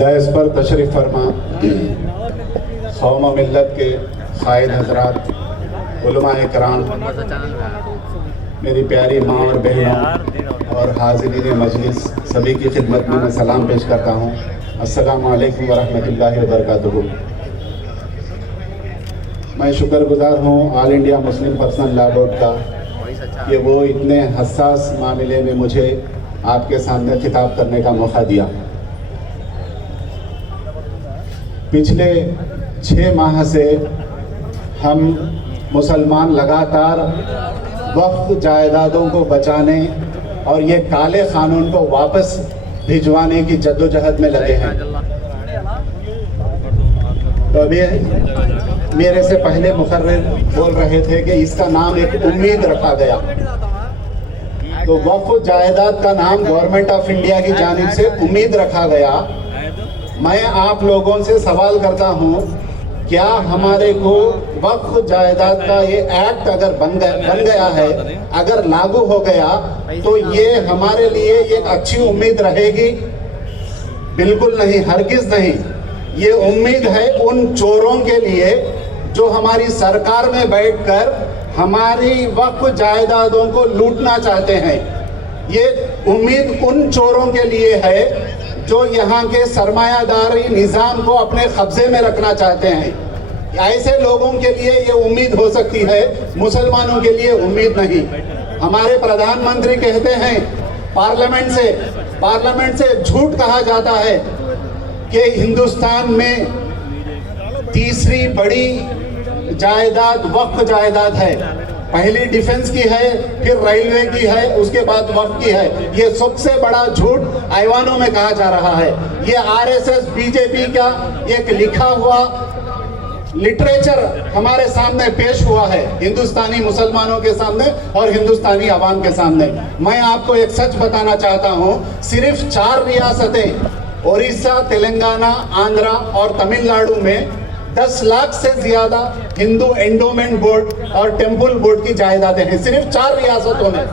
दहस पर तशरीफ़ फरमा कौम मिल्लत के कायद हजरात, उलमाए कराम, मेरी प्यारी माँ और बहनों और हाज़िरीन मजलिस, सभी की खिदमत में मैं सलाम पेश करता हूँ। अस्सलामु अलैकुम व रहमतुल्लाहि व बरकातुहू। मैं शुक्रगुजार हूँ all India Muslim personal law board का कि वो इतने हसास मामले में मुझे आपके सामने खिताब करने का मौका दिया। पिछले 6 माह से हम मुसलमान लगातार वक्फ जायदादों को बचाने और ये काले कानून को वापस भिजवाने की जद्दोजहद में लगे हैं। तो अभी मेरे से पहले मुकर्रिर बोल रहे थे कि इसका नाम एक उम्मीद रखा गया। तो वक्फ जायदाद का नाम गवर्नमेंट ऑफ इंडिया की जानिब से उम्मीद रखा गया। मैं आप लोगों से सवाल करता हूँ, क्या हमारे को वक्फ जायदाद का ये एक्ट अगर बन गया है, अगर लागू हो गया, तो ये हमारे लिए एक अच्छी उम्मीद रहेगी? बिल्कुल नहीं, हरगिज नहीं। ये उम्मीद है उन चोरों के लिए जो हमारी सरकार में बैठकर हमारी वक्फ जायदादों को लूटना चाहते हैं। ये उम्मीद उन चोरों के लिए है जो यहाँ के सरमायादारी निज़ाम को अपने कब्जे में रखना चाहते हैं। ऐसे लोगों के लिए ये उम्मीद हो सकती है, मुसलमानों के लिए उम्मीद नहीं। हमारे प्रधानमंत्री कहते हैं पार्लियामेंट से झूठ कहा जाता है कि हिंदुस्तान में तीसरी बड़ी जायदाद वक्फ जायदाद है। पहली डिफेंस की है, फिर रेलवे की है, उसके बाद वक्फ की है। ये सबसे बड़ा झूठ ऐवानों में कहा जा रहा है। ये आरएसएस बीजेपी का एक लिखा हुआ लिटरेचर हमारे सामने पेश हुआ है, हिंदुस्तानी मुसलमानों के सामने और हिंदुस्तानी आवाम के सामने। मैं आपको एक सच बताना चाहता हूँ, सिर्फ 4 रियासतें उड़ीसा, तेलंगाना, आंध्रा और तमिलनाडु में 10 लाख से ज्यादा हिंदू एंडोमेंट बोर्ड और टेम्पल बोर्ड की जायदादें हैं। सिर्फ 4 रियासतों में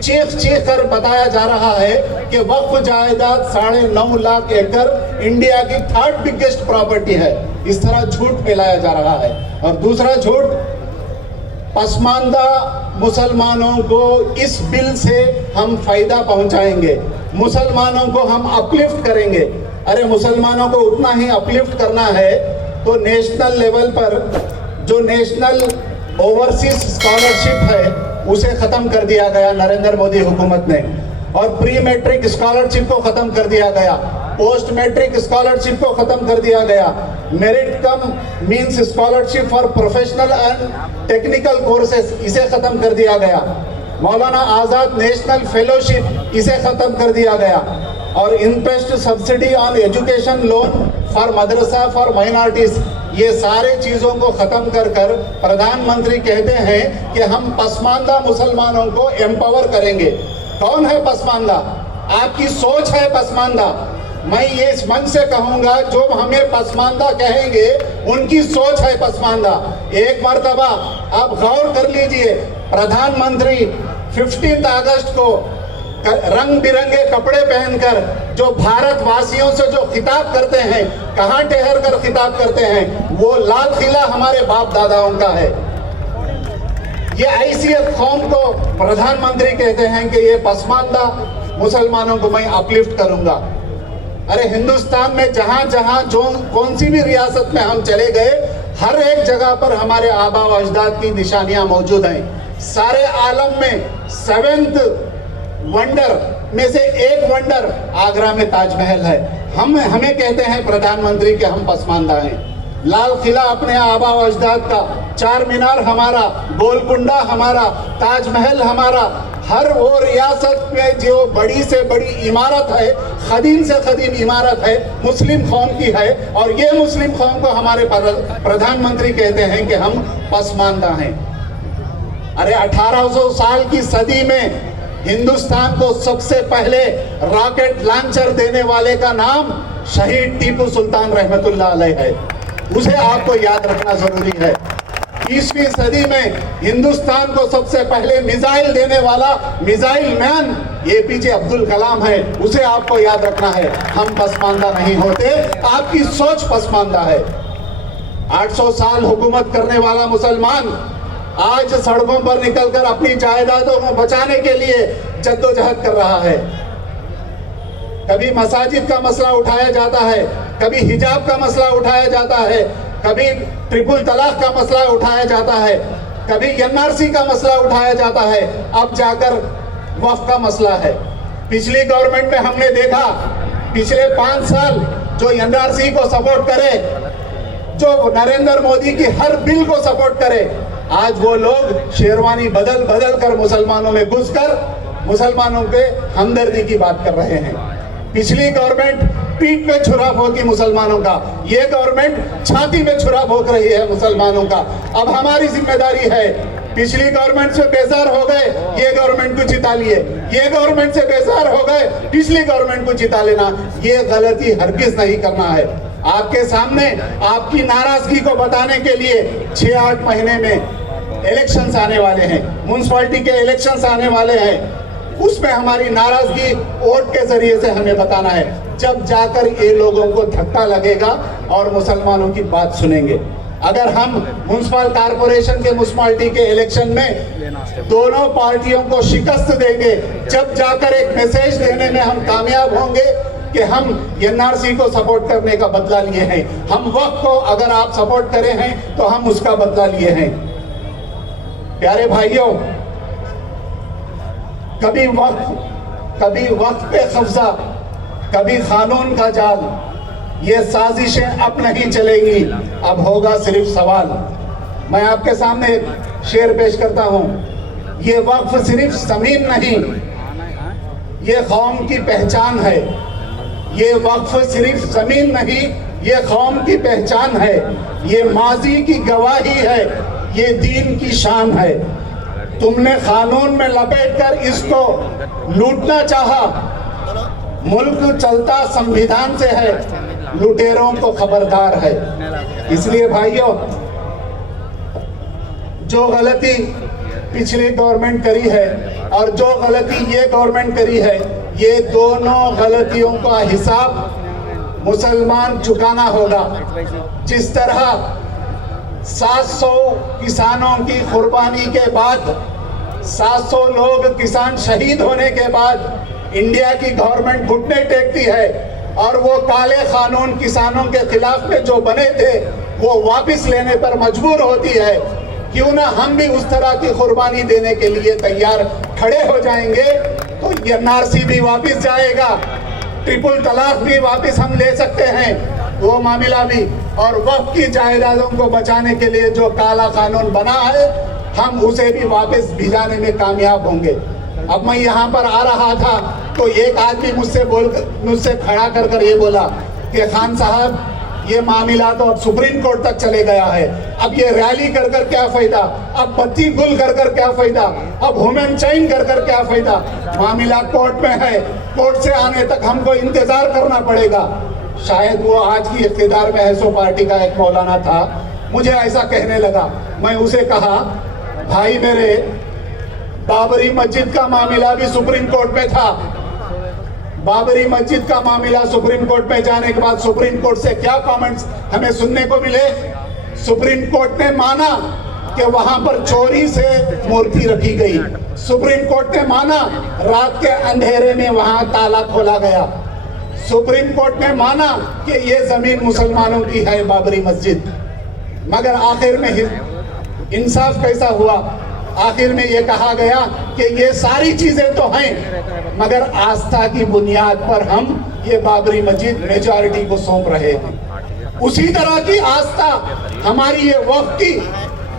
चीख कर बताया जा रहा है कि वक्फ जायदाद 9.5 लाख एकड़ इंडिया की 3rd बिगेस्ट प्रॉपर्टी है। इस तरह झूठ फैलाया जा रहा है। और दूसरा झूठ, पसमानदा मुसलमानों को इस बिल से हम फायदा पहुंचाएंगे, मुसलमानों को हम अपलिफ्ट करेंगे। अरे मुसलमानों को उतना ही अपलिफ्ट करना है तो नेशनल लेवल पर जो नेशनल ओवरसीज स्कॉलरशिप है उसे खत्म कर दिया गया नरेंद्र मोदी हुकूमत ने, और प्री मैट्रिक स्कॉलरशिप को खत्म कर दिया गया, पोस्ट मैट्रिक स्कॉलरशिप को खत्म कर दिया गया, merit come means scholarship for professional and technical courses इसे खत्म कर दिया गया, मौलाना आजाद नेशनल फेलोशिप इसे खत्म कर दिया गया, और interest subsidy on education loan for Madrasa for minorities, ये सारे चीजों को खत्म कर प्रधानमंत्री कहते हैं कि हम पसमानदा मुसलमानों को एम्पावर करेंगे। कौन है पसमानदा? आपकी सोच है पसमानदा। मैं ये इस मन से कहूंगा, जो हमें पसमानदा कहेंगे उनकी सोच है पसमानदा। एक मर्तबा आप गौर कर लीजिए, प्रधानमंत्री 15 अगस्त को रंग बिरंगे कपड़े पहनकर जो भारतवासियों से जो खिताब करते हैं, कहाँ ठहर कर खिताब करते हैं? वो लाल किला हमारे बाप दादाओं का है। ये ऐसी कौम को प्रधानमंत्री कहते हैं कि ये पसमानदा मुसलमानों को मैं अपलिफ्ट करूंगा। अरे हिंदुस्तान में जहां जहां जो कौन सी भी रियासत में हम चले गए, हर एक जगह पर हमारे आबा व अजदाद की निशानियां मौजूद हैं। सारे आलम में 7th वंडर में से एक वंडर आगरा में ताजमहल है। हमें कहते हैं प्रधानमंत्री कि हम पसमानदा हैं। लाल किला अपने आबा व अजदाद का, 4 मीनार हमारा, गोलकुंडा हमारा, ताजमहल हमारा। हर वो रियासत में जो बड़ी से बड़ी इमारत है, खदीम से खदीम इमारत है, मुस्लिम कौम की है, और ये मुस्लिम कौम को हमारे प्रधानमंत्री कहते हैं कि हम पसमानदा हैं। अरे 1800 साल की सदी में हिंदुस्तान को सबसे पहले रॉकेट लॉन्चर देने वाले का नाम शहीद टीपू सुल्तान रहमतुल्लाह अलैह है। उसे आपको याद रखना जरूरी है। 20वीं सदी में हिंदुस्तान को सबसे पहले मिसाइल देने वाला missile man APJ Abdul Kalam है, उसे आपको याद रखना है। हम पसमानदा नहीं होते, आपकी सोच पसमानदा है। 800 साल हुकूमत करने वाला मुसलमान आज सड़कों पर निकलकर अपनी जायदादों को बचाने के लिए जद्दोजहद कर रहा है। कभी मसाजिद का मसला उठाया जाता है, कभी हिजाब का मसला उठाया जाता है, कभी ट्रिपल तलाक का मसला उठाया जाता है, कभी एनआरसी का मसला उठाया जाता है, अब जाकर वक्फ का मसला है। पिछली गवर्नमेंट में हमने देखा, पिछले 5 साल जो एनआरसी को सपोर्ट करे, जो नरेंद्र मोदी की हर बिल को सपोर्ट करे, आज वो लोग शेरवानी बदल बदल कर मुसलमानों में घुसकर मुसलमानों के हमदर्दी की बात कर रहे हैं। पिछली गवर्नमेंट पीठ पे छुरा भोंकी मुसलमानों का, ये गवर्नमेंट छाती में छुरा भोंक रही है मुसलमानों का। अब हमारी जिम्मेदारी है, पिछली गवर्नमेंट से बेजार हो गए, ये गवर्नमेंट को जिता लिए, ये गवर्नमेंट से बेजार हो गए, पिछली गवर्नमेंट को जिता लेना, ये गलती हरगिज नहीं करना है। आपके सामने आपकी नाराजगी को बताने के लिए 6-8 महीने में इलेक्शंस आने वाले हैं, म्युनिसिपैलिटी के इलेक्शंस आने वाले हैं, उसमें हमारी नाराजगी वोट के जरिए से हमें बताना है। जब जाकर ये लोगों को धक्का लगेगा और मुसलमानों की बात सुनेंगे। अगर हम म्युनिसिपल कॉर्पोरेशन के म्युनिसिपैलिटी के इलेक्शन में दोनों पार्टियों को शिकस्त देंगे, जब जाकर एक मैसेज देने में हम कामयाब होंगे कि हम एनआरसी को सपोर्ट करने का बदला लिए हैं, हम वक्फ को अगर आप सपोर्ट करे हैं तो हम उसका बदला लिए हैं। प्यारे भाइयों, कभी वक्त पे कब्जा, कभी कानून का जाल, ये साजिशें अब नहीं चलेंगी, अब होगा सिर्फ सवाल। मैं आपके सामने एक शेर पेश करता हूं, ये वक्फ सिर्फ जमीन नहीं, ये कौम की पहचान है। ये वक्फ सिर्फ जमीन नहीं, ये कौम की पहचान है, ये माजी की गवाही है, ये दीन की शान है। तुमने कानून में लपेटकर इसको लूटना चाहा, मुल्क चलता संविधान से है, लुटेरों को खबरदार है। इसलिए भाइयों, जो गलती पिछली गवर्नमेंट करी है और जो गलती ये गवर्नमेंट करी है, ये दोनों गलतियों का हिसाब मुसलमान चुकाना होगा। जिस तरह 700 किसानों की कुर्बानी के बाद, 700 लोग किसान शहीद होने के बाद इंडिया की गवर्नमेंट घुटने टेकती है और वो काले कानून किसानों के खिलाफ में जो बने थे वो वापस लेने पर मजबूर होती है, क्यों ना हम भी उस तरह की कुर्बानी देने के लिए तैयार खड़े हो जाएंगे, तो एनआरसी भी वापस जाएगा, ट्रिपल तलाक भी वापस हम ले सकते हैं, वो मामला भी, और वक्फ की जायदादों को बचाने के लिए जो काला कानून बना है, हम उसे भी वापस भिजाने में कामयाब होंगे। अब मैं यहाँ पर आ रहा था तो एक आदमी मुझसे खड़ा कर ये बोला कि खान साहब, ये मामला तो अब सुप्रीम कोर्ट तक चले गया है, अब ये रैली कर क्या फायदा, अब बत्ती गुल कर क्या फायदा, अब ह्यूमन चैन कर क्या फायदा, मामला कोर्ट में है, कोर्ट से आने तक हमको इंतजार करना पड़ेगा। शायद वो आज की इख्तिदार में है, सो पार्टी का एक मौलाना था, मुझे ऐसा कहने लगा। मैं उसे कहा, भाई मेरे, बाबरी मस्जिद का मामला भी सुप्रीम कोर्ट में था, बाबरी मस्जिद का मामला सुप्रीम कोर्ट में जाने के बाद सुप्रीम कोर्ट से क्या कमेंट्स हमें सुनने को मिले। सुप्रीम कोर्ट ने माना कि वहां पर चोरी से मूर्ति रखी गई, सुप्रीम कोर्ट ने माना रात के अंधेरे में वहां ताला खोला गया, सुप्रीम कोर्ट ने माना कि ये जमीन मुसलमानों की है बाबरी मस्जिद। मगर आखिर में इंसाफ कैसा हुआ? आखिर में ये कहा गया कि ये सारी चीजें तो हैं, मगर आस्था की बुनियाद पर हम ये बाबरी मस्जिद मेजॉरिटी को सौंप रहे हैं। उसी तरह की आस्था हमारी ये वक्फ की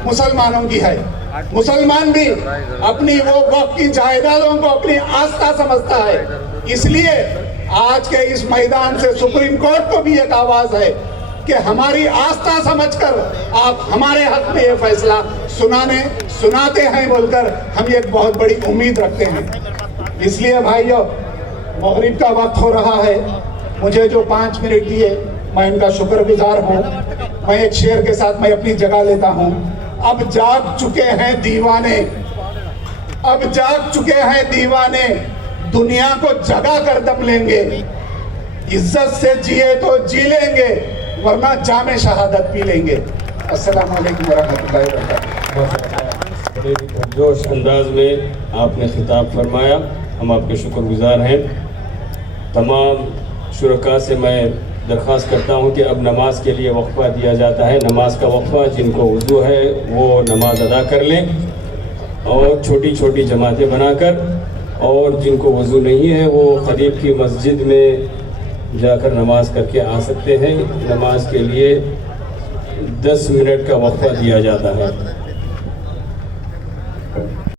मुसलमानों की है। मुसलमान भी अपनी वो वक्फ की जायदादों को अपनी आस्था समझता है। इसलिए आज के इस मैदान से सुप्रीम कोर्ट को भी एक आवाज है कि हमारी आस्था समझकर आप हमारे हक में ये फैसला सुनाते हैं बोलकर हम एक बहुत बड़ी उम्मीद रखते हैं। इसलिए भाइयों, मगरिब का वक्त हो रहा है, मुझे जो 5 मिनट दिए मैं इनका शुक्रगुजार हूँ। मैं एक शेर के साथ मैं अपनी जगह लेता हूँ। अब जाग चुके हैं दीवाने, अब जाग चुके हैं दीवाने, दुनिया को जगा कर दम लेंगे। इज्जत से जिए तो जी लेंगे, वरना जामे शहादत पी लेंगे। अस्सलाम वालेकुम वरहमतुल्लाहि वबरकातुहू। बड़े जोश अंदाज में आपने खिताब फरमाया, हम आपके शुक्रगुजार हैं। तमाम शुरका से मैं दरख्वास्त करता हूं कि अब नमाज के लिए वक्फा दिया जाता है। नमाज का वक्फा, जिनको वज़ू है वो नमाज अदा कर लें और छोटी छोटी जमातें बनाकर, और जिनको वज़ू नहीं है वो करीब की मस्जिद में जाकर नमाज करके आ सकते हैं। नमाज के लिए 10 मिनट का वक्फा दिया जाता है।